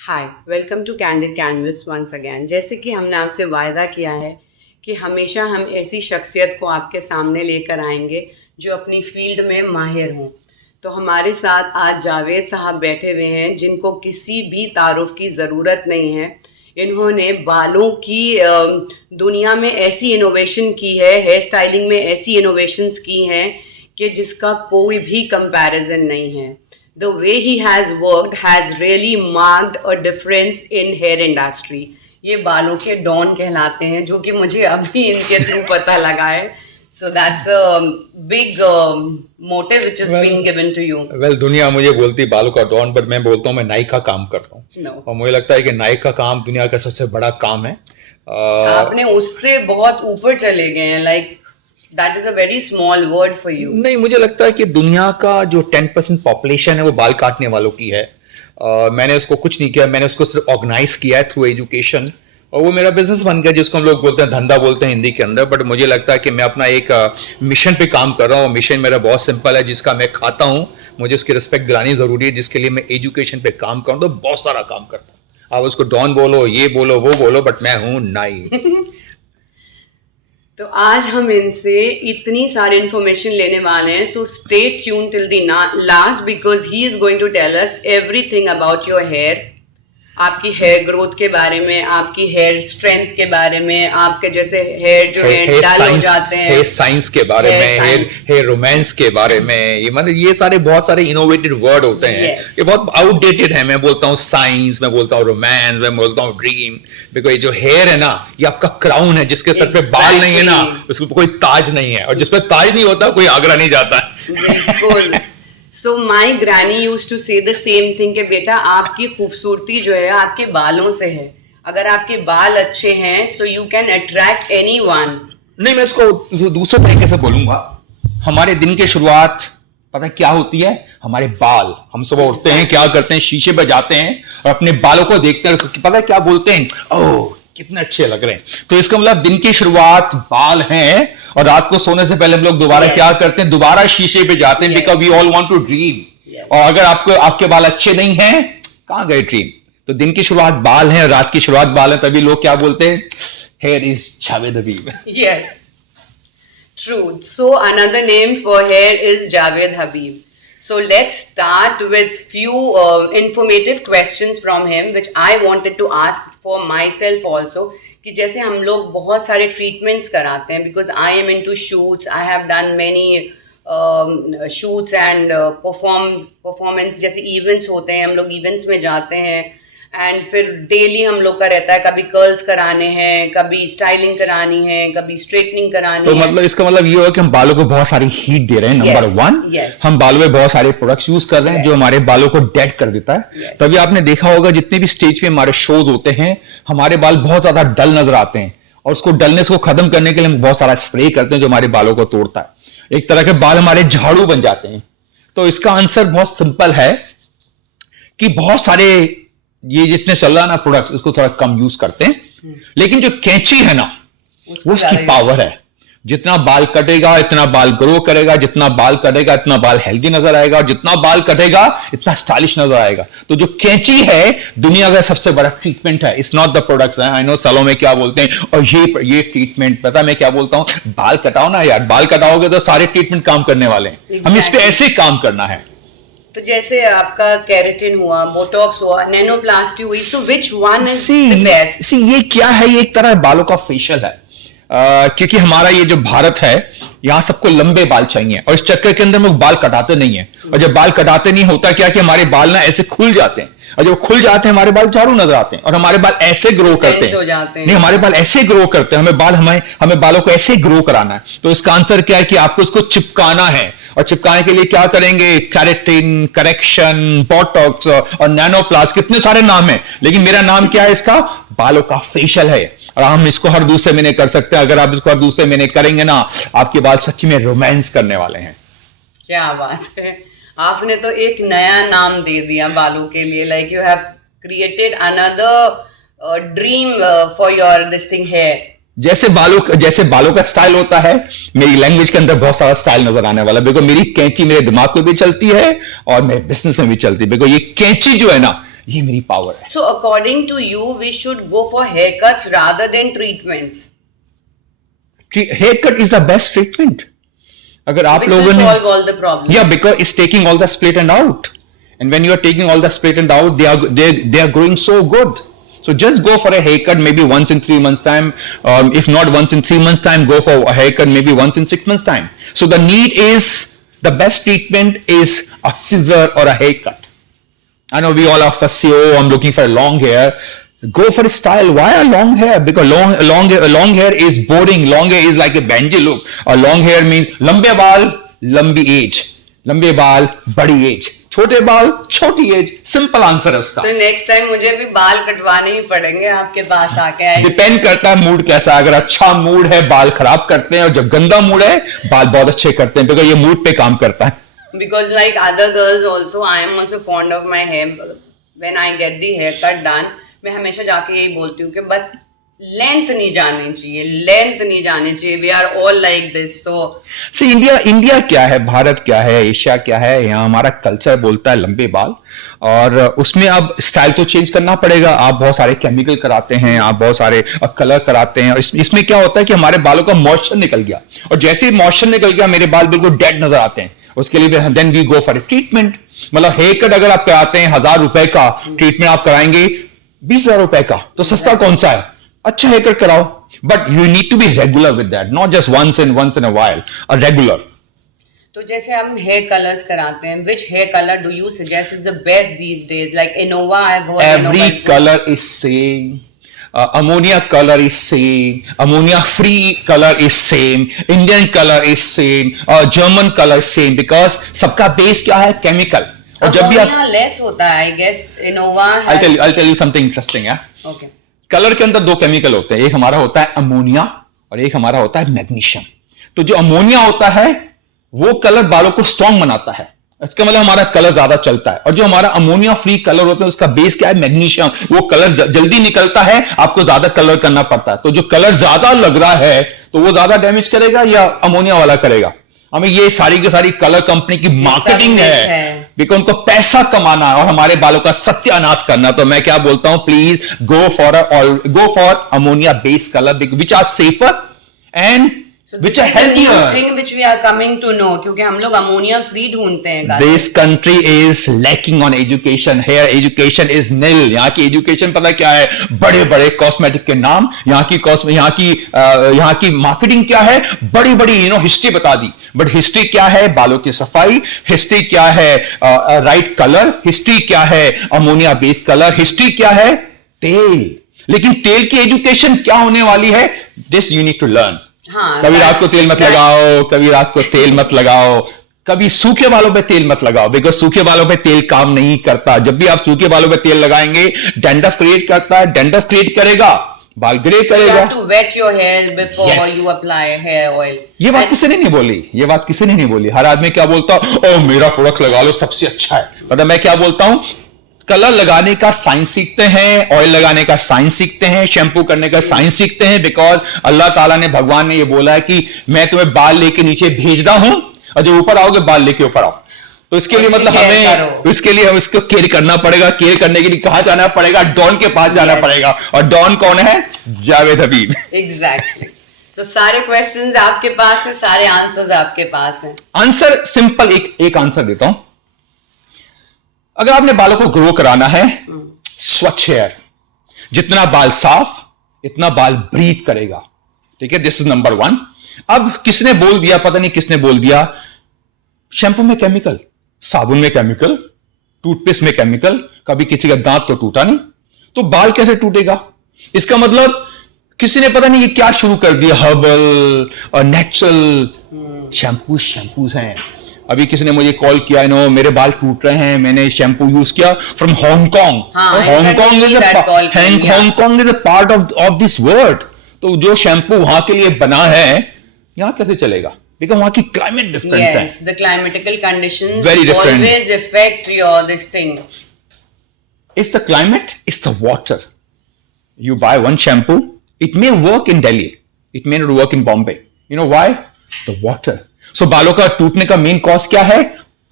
Hi, welcome to Candid Canvas once again. जैसे कि हमने आपसे वायदा किया है कि हमेशा हम ऐसी शख्सियत को आपके सामने लेकर आएंगे जो अपनी फील्ड में माहिर हों। तो हमारे साथ आज जावेद साहब बैठे हुए हैं जिनको किसी भी तारुफ की ज़रूरत नहीं है। इन्होंने बालों की दुनिया में ऐसी इनोवेशन की है, हेयर स्टाइलिंग में ऐसी इनोवेशंस की हैं कि जिसका कोई भी कंपैरिजन नहीं है। The way he has worked has really marked a difference in hair industry. ये बालों के डॉन कहलाते हैं, जो कि मुझे अभी इनके थ्रू पता लगा है. So that's a big motive which is being given to you. दुनिया मुझे बोलती बालों का डॉन, बट मैं बोलता हूँ मैं नाइक का काम करता हूँ. No. और मुझे लगता है कि नाइक का काम दुनिया का सबसे बड़ा काम है. आपने उससे बहुत ऊपर चले गए हैं. Like that is a very small word for you. नहीं, मुझे लगता है कि दुनिया का जो 10% पॉपुलेशन है वो बाल काटने वालों की है. मैंने उसको कुछ नहीं किया, मैंने उसको सिर्फ ऑर्गेनाइज किया है थ्रू एजुकेशन, और वो मेरा बिजनेस बन गया जिसको हम लोग बोलते हैं धंधा बोलते हैं हिंदी के अंदर. बट मुझे लगता है कि मैं अपना एक मिशन पे काम कर रहा हूँ. मिशन मेरा बहुत सिंपल है, जिसका मैं खाता हूँ, मुझे उसकी रिस्पेक्ट दिलानी जरूरी है, जिसके लिए मैं एजुकेशन पे काम करूँ. तो बहुत सारा काम करता हूँ. आप उसको डॉन बोलो, ये बोलो, वो बोलो, बट मैं हूँ नाई. तो आज हम इनसे इतनी सारी इन्फॉर्मेशन लेने वाले हैं. So stay tuned till the last because he is going to tell us everything about your hair. आपकी हेयर ग्रोथ के बारे में, आपकी हेयर स्ट्रेंथ के बारे में, आपके जैसे हेयर जो है डल हो जाते हैं, हेयर साइंस के बारे में, हेयर रोमांस के बारे में. ये मतलब ये सारे बहुत सारे इनोवेटिव वर्ड होते हैं. ये बहुत आउटडेटेड है. मैं बोलता हूँ साइंस, मैं बोलता हूँ रोमांस, मैं बोलता हूँ ड्रीम. बिकॉज ये जो हेयर है ना, ये आपका क्राउन है. जिसके सर पे बाल नहीं है ना, उसके कोई ताज नहीं है, और जिस पे ताज नहीं होता कोई आगरा नहीं जाता. बिल्कुल. So my granny used to say the same thing कि बेटा आपकी खूबसूरती जो है आपके बालों से है. अगर आपके बाल अच्छे हैं so you can attract anyone. नहीं, मैं इसको दूसरे तरीके से बोलूंगा. हमारे दिन की शुरुआत पता है क्या होती है? हमारे बाल. हम सुबह उठते हैं, क्या करते हैं? शीशे पे जाते हैं और अपने बालों को देखते हैं. पता है क्या बोलते हैं? ओह कितने अच्छे लग रहे हैं. तो इसका मतलब दिन की शुरुआत बाल हैं, और रात को सोने से पहले हम लोग दोबारा क्या करते हैं? दोबारा शीशे पे जाते हैं. Because we all want to dream. और अगर आपके बाल अच्छे नहीं हैं, कहां गए ड्रीम? तो दिन की शुरुआत बाल हैं, रात की शुरुआत बाल हैं. तभी लोग क्या बोलते हैं? Here is Javed Habib. Yes, true. So another name for hair is Javed Habib. So let's start with few informative questions from him which I wanted to ask for myself also. कि जैसे हम लोग बहुत सारे ट्रीटमेंट्स कराते हैं, because I am into shoots, I have done many shoots and performance. जैसे events होते हैं, हम लोग इवेंट्स में जाते हैं एंड फिर डेली हम लोग का रहता है, कभी कर्ल्स कराने हैं, कभी स्टाइलिंग करानी है, कभी स्ट्रेटनिंग करानी तो है. मतलब इसका मतलब ये हो कि हम बालों को बहुत सारी हीट दे रहे हैं. नंबर वन, हम बालों में बहुत सारे प्रोडक्ट्स यूज कर रहे हैं जो हमारे बालों को डेड कर देता है. तभी आपने देखा होगा जितने भी स्टेज पे हमारे शोज होते हैं, हमारे बाल बहुत ज्यादा डल नजर आते हैं, और उसको डलनेस को खत्म करने के लिए हम बहुत सारा स्प्रे करते हैं जो हमारे बालों को तोड़ता है. एक तरह के बाल हमारे झाड़ू बन जाते हैं. तो इसका आंसर बहुत सिंपल है कि बहुत सारे ये जितने चल रहा है ना प्रोडक्ट्स, इसको थोड़ा कम यूज करते हैं. लेकिन जो कैंची है ना, वो उसकी पावर है. जितना बाल कटेगा इतना बाल ग्रो करेगा, जितना बाल कटेगा इतना बाल हेल्दी नजर आएगा, और जितना बाल कटेगा इतना स्टाइलिश नजर आएगा. तो जो कैंची है दुनिया का सबसे बड़ा ट्रीटमेंट है. It's not the products. I know salons में क्या बोलते हैं, और ये ट्रीटमेंट. पता मैं क्या बोलता हूं? बाल कटाओ ना यार. बाल कटाओगे तो सारे ट्रीटमेंट काम करने वाले हैं. हम इस पे ऐसे काम करना है. तो जैसे आपका केराटिन हुआ, बोटॉक्स हुआ, नैनोप्लास्टी हुई, तो which one is the best? ये क्या है? ये एक तरह बालों का फेशियल है. क्योंकि हमारा ये जो भारत है, यहाँ सबको लंबे बाल चाहिए, और इस चक्कर के अंदर हम लोग बाल कटाते नहीं है. और जब बाल कटाते नहीं, होता क्या कि हमारे बाल ना ऐसे खुल जाते हैं, और जब खुल जाते हैं हमारे बाल झाड़ू नजर आते हैं, और हमारे बाल ऐसे ग्रो करते हैं. नहीं, हमारे बाल ऐसे ग्रो करते हैं. हमें बालों को ऐसे ग्रो कराना है. तो इसका आंसर क्या है कि आपको इसको चिपकाना है. और चिपकाने के लिए क्या करेंगे? कैरेटिन, करेक्शन, बोटॉक्स और नैनोप्लास्ट. कितने सारे नाम है, लेकिन मेरा नाम क्या है इसका? बालों का फेशियल है. और हम इसको हर दूसरे महीने कर सकते हैं. अगर आप इसको हर दूसरे महीने करेंगे ना, आपके बाल सच्ची में रोमांस करने वाले हैं. क्या बात है. आपने तो एक नया नाम दे दिया बालों के लिए. Like you have created another dream for your this thing here. जैसे बालों का स्टाइल होता है, मेरी लैंग्वेज के अंदर बहुत सारा स्टाइल नजर आने वाला, बिकॉज मेरी कैंची मेरे दिमाग में भी चलती है और मेरे बिजनेस में भी चलती है, बिकॉज ये कैंची जो है ना, ये मेरी पावर है. So according to you, we should go for haircuts rather than treatments. Hair cut is the best treatment. अगर आप Which लोगों will ने, solve all the problems. yeah, because it's taking all the split end out, and when you are taking all the split end out, they are growing so good. So just go for a haircut maybe once in 3 months time. If not once in 3 months time, go for a haircut maybe once in 6 months time. So the need is, the best treatment is a scissor or a haircut. I know we all are fussy. Oh, I'm looking for a long hair. Go for a style. Why a long hair? Because long hair is boring. Long hair is like a banji look. A long hair means lambe baal, lambi age. लंबे बाल, बड़ी as. छोटे बाल, छोटी as. Simple answer है उसका. तो next time मुझे भी बाल कटवाने ही पड़ेंगे आपके पास आके. डिपेंड करता है मूड कैसा. अगर अच्छा मूड है बाल खराब करते हैं, और जब गंदा मूड है बाल बहुत अच्छे करते हैं, बिकॉज ये मूड पे काम करता है. Because like other girls also, I am also fond of my hair. When I get the haircut done, मैं हमेशा जाके यही बोलती हूँ कि बस लेंथ नहीं जानी चाहिए, लेंथ नहीं जानी चाहिए. We are all like this. So India क्या है, भारत क्या है, एशिया क्या है, यहाँ हमारा कल्चर बोलता है लंबे बाल, और उसमें अब स्टाइल तो चेंज करना पड़ेगा. आप बहुत सारे केमिकल कराते हैं, आप बहुत सारे कलर कराते हैं, और इसमें क्या होता है कि हमारे बालों का मॉइस्चर निकल गया, और जैसे ही मॉइस्चर निकल गया मेरे बाल बिल्कुल डेड नजर आते हैं. उसके लिए then we go for a treatment. मतलब हेयर कट अगर आप कराते हैं 1000 रुपए का, ट्रीटमेंट आप कराएंगे 20,000 रुपए का, तो सस्ता कौन सा है? अच्छा हेयर कट कराओ, but you need to be regular with that, not just once in a while, a regular. तो जैसे हम हेयर कलर्स कराते हैं, which hair color do you suggest is the best these days? Like Innova, I've heard Every Innova. color is same. Ammonia color is same. Ammonia free color is same. Indian color is same. German color is same, because सबका base क्या है? Chemical. और जब भी आप less होता है, I guess Innova has... I'll tell you something interesting. Okay. Colour के अंदर 2 केमिकल होते हैं. एक हमारा होता है अमोनिया और एक हमारा होता है मैग्नीशियम. तो जो अमोनिया होता है वो कलर बालों को स्ट्रॉन्ग बनाता है, इसका मतलब हमारा कलर ज्यादा चलता है. और जो हमारा अमोनिया फ्री कलर होता है उसका बेस क्या है? मैग्नीशियम. वो कलर जल्दी निकलता है, आपको ज्यादा कलर करना पड़ता है. तो जो कलर ज्यादा लग रहा है तो वो ज्यादा डैमेज करेगा या अमोनिया वाला करेगा? हमें ये सारी की सारी कलर कंपनी की मार्केटिंग है, बिकॉज उनको पैसा कमाना है और हमारे बालों का सत्यानाश करना. तो मैं क्या बोलता हूं, please go for ammonia based colour which are safer and which are healthier. Thing which we are coming to know, क्योंकि हम लोग अमोनिया फ्री ढूंढते हैं. This country is lacking on education. Here education is nil. यहाँ की education पता क्या है? बड़े बड़े कॉस्मेटिक के नाम. यहाँ की मार्केटिंग क्या है? बड़ी बड़ी हिस्ट्री बता दी. बट हिस्ट्री क्या है? बालों की सफाई. हिस्ट्री क्या है? Right colour. हिस्ट्री क्या है? Ammonia based colour. हिस्ट्री क्या है? तेल. लेकिन तेल की एजुकेशन क्या होने वाली है? This you need to learn. हाँ, कभी रात को तेल मत लगाओ, कभी रात को तेल मत लगाओ, कभी सूखे बालों पे तेल मत लगाओ, बिकॉज सूखे बालों पे तेल काम नहीं करता. जब भी आप सूखे बालों पे तेल लगाएंगे डैंड्रफ क्रिएट करता है. डैंड्रफ क्रिएट करेगा, बाल ग्रे करेगा. You have to wet your hair before you apply hair oil. ये बात किसी ने नहीं बोली. ये बात किसी ने नहीं बोली. हर आदमी क्या बोलता है? ओ मेरा प्रोडक्ट लगा लो, सबसे अच्छा है. मतलब मैं क्या बोलता हूं, कलर लगाने का साइंस सीखते हैं, ऑयल लगाने का साइंस सीखते हैं, शैम्पू करने का साइंस सीखते हैं, बिकॉज अल्लाह ताला ने, भगवान ने ये बोला है कि मैं तुम्हें बाल लेके नीचे भेज रहा हूं और जब ऊपर आओगे बाल लेके ऊपर आओ. तो इसके लिए मतलब इसके लिए हम इसको केयर करना पड़ेगा. केयर करने के लिए कहां जाना पड़ेगा? डॉन के पास जाना पड़ेगा. और डॉन कौन है? जावेद हबीब. एग्जैक्टली. तो सारे क्वेश्चंस आपके पास है, सारे आंसर्स आपके पास हैं. आंसर सिंपल, एक आंसर देता हूं. अगर आपने बालों को ग्रो कराना है, स्वच्छ हेयर. जितना बाल साफ इतना बाल ब्रीथ करेगा. ठीक है, दिस इज नंबर 1. अब किसने बोल दिया, पता नहीं किसने बोल दिया, शैम्पू में केमिकल, साबुन में केमिकल, टूथपेस्ट में केमिकल. कभी किसी का दांत तो टूटा नहीं, तो बाल कैसे टूटेगा? इसका मतलब किसी ने पता नहीं ये क्या शुरू कर दिया, हर्बल और नेचुरल शैम्पूज हैं. अभी किसी ने मुझे कॉल किया, मेरे बाल टूट रहे हैं, मैंने शैम्पू यूज किया from Hong Kong. Hong Kong is a part of this world. तो जो शैम्पू वहां के लिए बना है, यहां कैसे चलेगा? बिकॉज वहां की क्लाइमेट डिफरेंट है. The climatical conditions Very different. always affect this thing. It's the climate, it's the water. You buy one shampoo, it may work in Delhi, It may not work in Bombay. You know why? The water. So बालों का टूटने का main cause क्या है?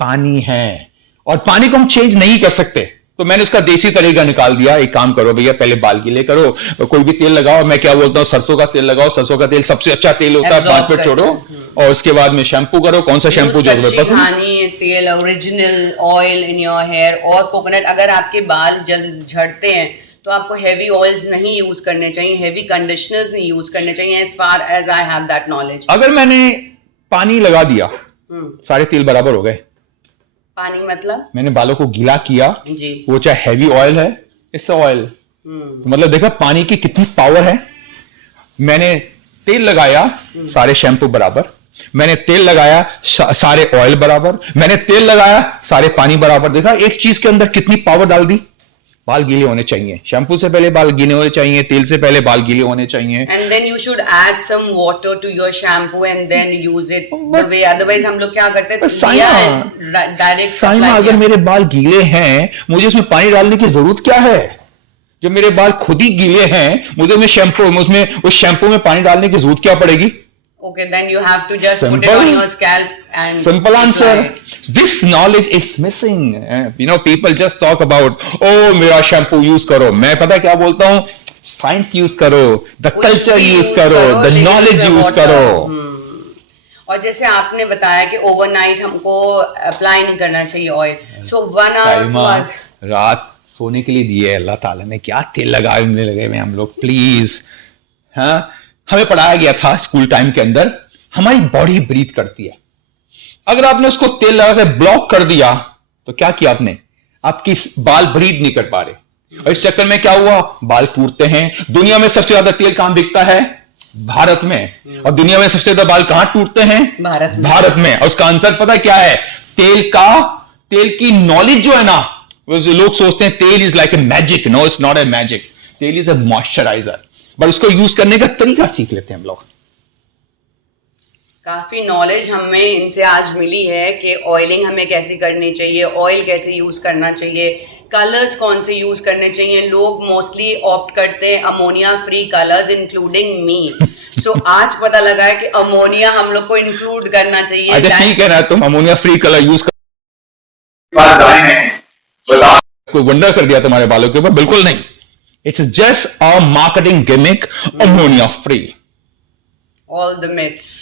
पानी है, और पानी को हम चेंज नहीं कर सकते। तो मैंने उसका देसी तरीका निकाल दिया। एक काम करो भैया, पहले बाल गीले करो, कोई भी तेल लगाओ। मैं क्या बोलता हूँ, सरसों का तेल लगाओ। सरसों का तेल सबसे अच्छा तेल होता है। 5 मिनट छोड़ो और उसके बाद में शैम्पू करो। कौन सा शैम्पू जो तुम्हें पसंद है? तेल, original oil in your hair और कोकोनट। अगर आपके बाल जल्द झड़ते हैं तो आपको हेवी ऑयल्स नहीं यूज करने चाहिए, हेवी कंडीशनर्स नहीं यूज करने चाहिए, as far as I have that knowledge. अगर मैंने पानी लगा दिया, सारे तेल बराबर हो गए। पानी मतलब मैंने बालों को गीला किया जी, वो चाहे हैवी ऑयल है, इससे ऑयल तो मतलब देखा पानी की कितनी पावर है। मैंने तेल लगाया, सारे शैम्पू बराबर। मैंने तेल लगाया, सारे ऑयल बराबर। मैंने तेल लगाया, सारे पानी बराबर। देखा एक चीज के अंदर कितनी पावर डाल दी। बाल गीले होने चाहिए, शैम्पू से पहले बाल गीले होने चाहिए, तेल से पहले बाल गीले होने चाहिए। And then you should add some water to your shampoo and then use it the way. Otherwise हम लोग क्या करते हैं, डायरेक्ट। साइमा, अगर मेरे बाल गीले हैं, मुझे उसमें पानी डालने की जरूरत क्या है? जब मेरे बाल खुद ही गीले हैं, मुझे उसमें उस शैम्पू में पानी डालने की जरूरत क्या पड़ेगी? Okay, then you have to just put it on your scalp and simple answer. This knowledge is missing. You know, people just talk about, oh, मेरा शैम्पू यूज करो। मैं पता क्या बोलता हूँ, साइंस यूज करो, द कल्चर यूज करो, the knowledge use करो। और जैसे आपने बताया कि ओवरनाइट हमको अप्लाई नहीं करना चाहिए ऑयल। सो 1 आवर रात सोने के लिए दिए अल्लाह ताला ने, क्या तेल लगाने लगे हुए हम लोग, प्लीज। हाँ, हमें पढ़ाया गया था स्कूल टाइम के अंदर, हमारी बॉडी ब्रीथ करती है। अगर आपने उसको तेल लगा के ब्लॉक कर दिया तो क्या किया आपने? आपकी बाल ब्रीथ नहीं कर पा रहे, और इस चक्कर में क्या हुआ? बाल टूटते हैं। दुनिया में सबसे ज्यादा तेल कहां बिकता है? भारत में। और दुनिया में सबसे ज्यादा बाल कहां टूटते हैं? भारत में। और उसका आंसर पता क्या है? तेल की नॉलेज जो है ना, लोग सोचते हैं तेल is like a magic. No, it's not a magic. तेल इज ए मॉइस्चराइजर, बट उसको यूज करने का तरीका सीख लेते हैं हम लोग। काफी नॉलेज हमें इनसे आज मिली है कि ऑयलिंग हमें कैसे करनी चाहिए, ऑयल कैसे यूज करना चाहिए, कलर्स कौन से यूज करने चाहिए। लोग मोस्टली ऑप्ट करते हैं ammonia free colours, including me. So आज पता लगा है कि अमोनिया हम लोग को इंक्लूड करना चाहिए। अच्छा ठीक है ना, तुम अमोनिया फ्री कलर यूज कर, कोई वंडर कर दिया तुम्हारे बालों के ऊपर? बिल्कुल नहीं। It's just a marketing gimmick, ammonia free. All the myths.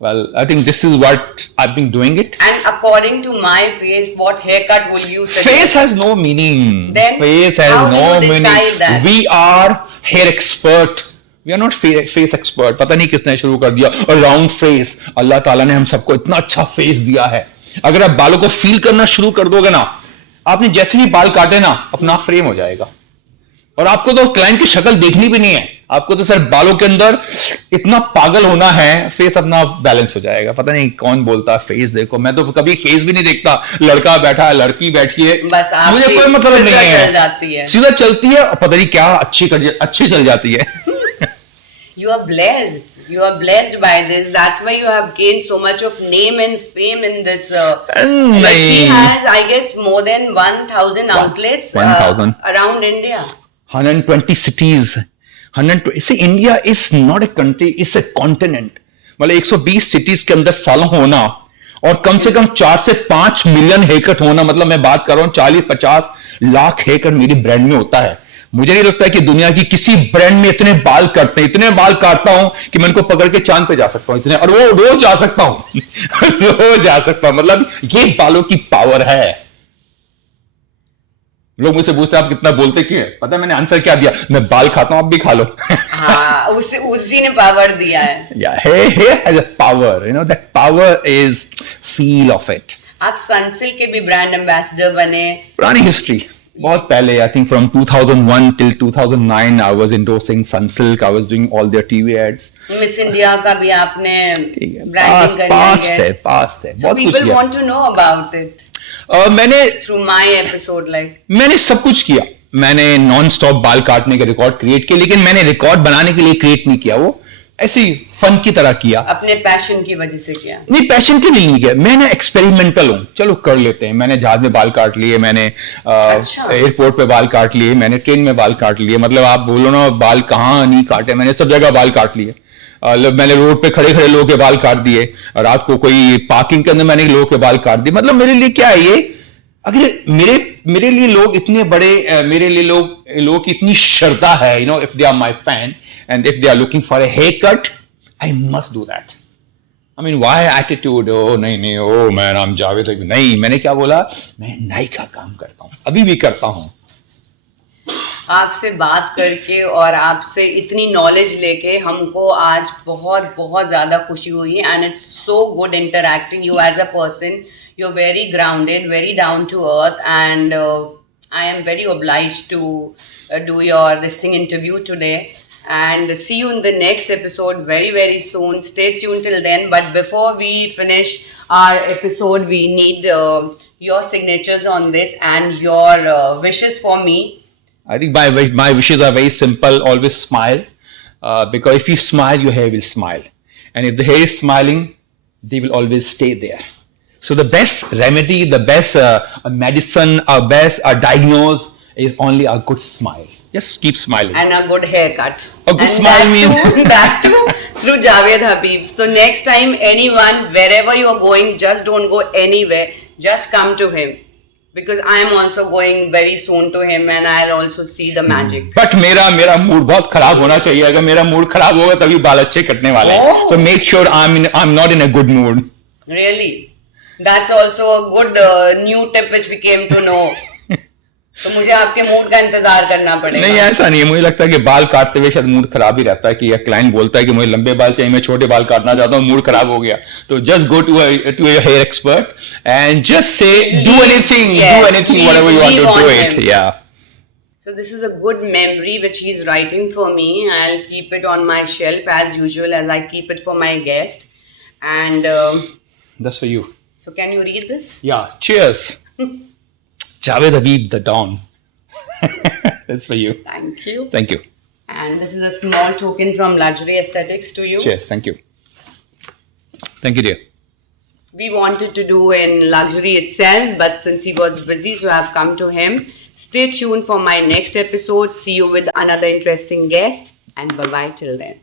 Well, I think this is what I've been doing it. And according to my face, what haircut will you suggest? Face has no meaning. Then face has how no do you meaning. that? We are hair expert. We are not face expert. पता नहीं किसने शुरू कर दिया। और round face, अल्लाह ताला ने हम सबको इतना अच्छा फेस दिया है। अगर आप बालों को फील करना शुरू कर दोगे ना, आपने जैसे ही बाल काटे ना, अपना फ्रेम हो जाएगा। और आपको तो क्लाइंट की शक्ल देखनी भी नहीं है, आपको तो सिर्फ बालों के अंदर इतना पागल होना है, फेस अपना बैलेंस हो जाएगा। पता नहीं कौन बोलता है फेस देखो, मैं तो कभी फेस भी नहीं देखता। लड़का बैठा है, लड़की बैठी है, बस मुझे कोई मतलब नहीं है, जाती है, सीधा चलती है और पता नहीं क्या अच्छी चल जाती है। You are blessed. You are blessed by this. That's why you have gained so much of name and fame in this. Like he has, I guess, more than 1,000 outlets 1,000 around India. 120 cities. 120. See, India is not a country; it's a continent. मतलब 120 cities के अंदर सालों होना और कम से कम 4 से 5 million haircut होना, मतलब मैं बात कर रहा हूँ 40-50 लाख हेयरकट मेरी ब्रांड में होता है। मुझे नहीं लगता है कि दुनिया की किसी ब्रांड में इतने बाल कटते हैं। इतने बाल काटता हूं कि मैं इनको पकड़ के चांद पे जा सकता हूं, इतने, और वो रोज जा सकता हूं। रोज जा सकता हूं, मतलब ये बालों की पावर है। लोग मुझसे पूछते हैं आप कितना बोलते क्यों है? पता है मैंने आंसर क्या दिया? मैं बाल खाता हूं, आप भी खा लो। हाँ, उसी ने पावर दिया है। Yeah, hair has a power, you know, that power is feel of it. आप सनसिल्क के भी ब्रांड एम्बेसडर बने। पुरानी हिस्ट्री, बहुत पहले, I think from 2001 till 2009 I was endorsing Sunsilk. I was doing all their TV ads. Miss India का भी आपने ब्रांडिंग करी है। पास्ट है, बहुत कुछ किया। People want to know about it. मैंने through my episode, like मैंने सब कुछ किया। मैंने नॉन स्टॉप बाल काटने के रिकॉर्ड क्रिएट किए, लेकिन मैंने रिकॉर्ड बनाने के लिए क्रिएट नहीं किया, वो ऐसे ही फन की तरह किया। अपने पैशन की वजह से किया? नहीं, पैशन के लिए नहीं किया, मैं ना एक्सपेरिमेंटल हूँ, चलो कर लेते हैं। मैंने जहाज में बाल काट लिए, मैंने एयरपोर्ट पे बाल काट लिए, मैंने ट्रेन में बाल काट लिए, मतलब आप बोलो ना बाल कहाँ नहीं काटे, मैंने सब जगह बाल काट लिए। मैंने रोड पे खड़े खड़े लोगों के बाल काट दिए, रात को कोई पार्किंग के अंदर मैंने लोगों के बाल काट दिए। मतलब मेरे लिए क्या है ये, अगर मेरे लिए लोग इतने बड़े, मेरे लिए लोगों की इतनी श्रद्धा है, you know, if they are my fan and if they are looking for a haircut, I must do that. I mean why attitude, oh नहीं, oh man I am Javed, नहीं, मैंने क्या बोला, मैं नाई का काम करता हूं, अभी भी करता हूं। आपसे बात करके और आपसे इतनी नॉलेज लेके हमको आज बहुत बहुत ज़्यादा खुशी हुई है, and it's so good interacting you as a person. You're very grounded, very down to earth, and I am very obliged to do this interview today. And see you in the next episode very, very soon. Stay tuned till then. But before we finish our episode, we need your signatures on this and your wishes for me. I think my wishes are very simple. Always smile, because if you smile, your hair will smile, and if the hair is smiling, they will always stay there. So the best remedy, the best medicine, best diagnose is only a good smile. Just keep smiling. And a good haircut. A good smile means that too through Javed Habib. So next time anyone, wherever you are going, just don't go anywhere. Just come to him. Because I am also going very soon to him and I'll also see the magic. But मेरा mood बहुत खराब होना चाहिए। अगर मेरा mood खराब होगा तभी बाल अच्छे कटने वाले हैं। So make sure I'm not in a good mood. Really? That's also a good new tip which we came to know. तो मुझे आपके मूड का इंतजार करना पड़ेगा। नहीं, ऐसा नहीं है, मुझे लगता है कि बाल काटते हुए शायद मूड खराब ही रहता है, कि क्लाइंट बोलता है कि मुझे लंबे बाल चाहिए, मैं छोटे बाल काटना चाहता हूँ, मूड खराब हो गया। तो just go to your hair expert and just say do anything whatever you want to do it. या So this is a good memory which he's writing for me. I'll keep it on my shelf as usual, as I keep it for my guest. And that's for you. So can you read this? Yeah, cheers. Javed Habib, the Don. That's for you. Thank you. Thank you. And this is a small token from Luxury Aesthetics to you. Cheers. Thank you. Thank you, dear. We wanted to do in Luxury itself, but since he was busy, so I have come to him. Stay tuned for my next episode. See you with another interesting guest, and bye-bye till then.